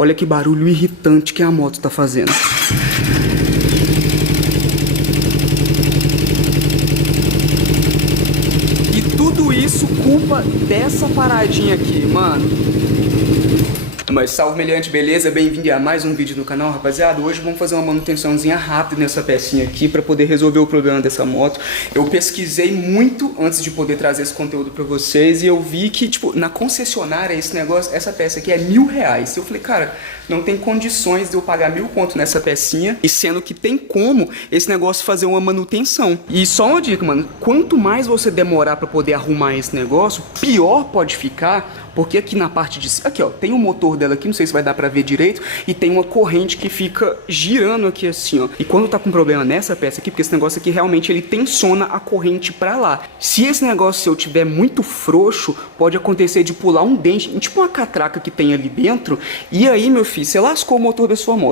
Olha que barulho irritante que a moto tá fazendo. E tudo isso culpa dessa paradinha aqui, mano. Mas salve meliante, beleza? Bem-vindo a mais um vídeo no canal, rapaziada. Hoje vamos fazer uma manutençãozinha rápida nessa pecinha aqui para poder resolver o problema dessa moto. Eu pesquisei muito antes de poder trazer esse conteúdo para vocês e eu vi que, tipo, na concessionária esse negócio, essa peça aqui é R$1.000. Eu falei, cara, não tem condições de eu pagar 1.000 conto nessa pecinha, e sendo que tem como esse negócio fazer uma manutenção. E só uma dica, mano, quanto mais você demorar para poder arrumar esse negócio, pior pode ficar. Porque aqui na parte de cima, aqui ó, tem o motor dela aqui, não sei se vai dar pra ver direito, e tem uma corrente que fica girando aqui assim, ó. E quando tá com problema nessa peça aqui, porque esse negócio aqui realmente ele tensiona a corrente pra lá. Se esse negócio seu tiver muito frouxo, pode acontecer de pular um dente, tipo uma catraca que tem ali dentro, e aí, meu filho, você lascou o motor da sua moto.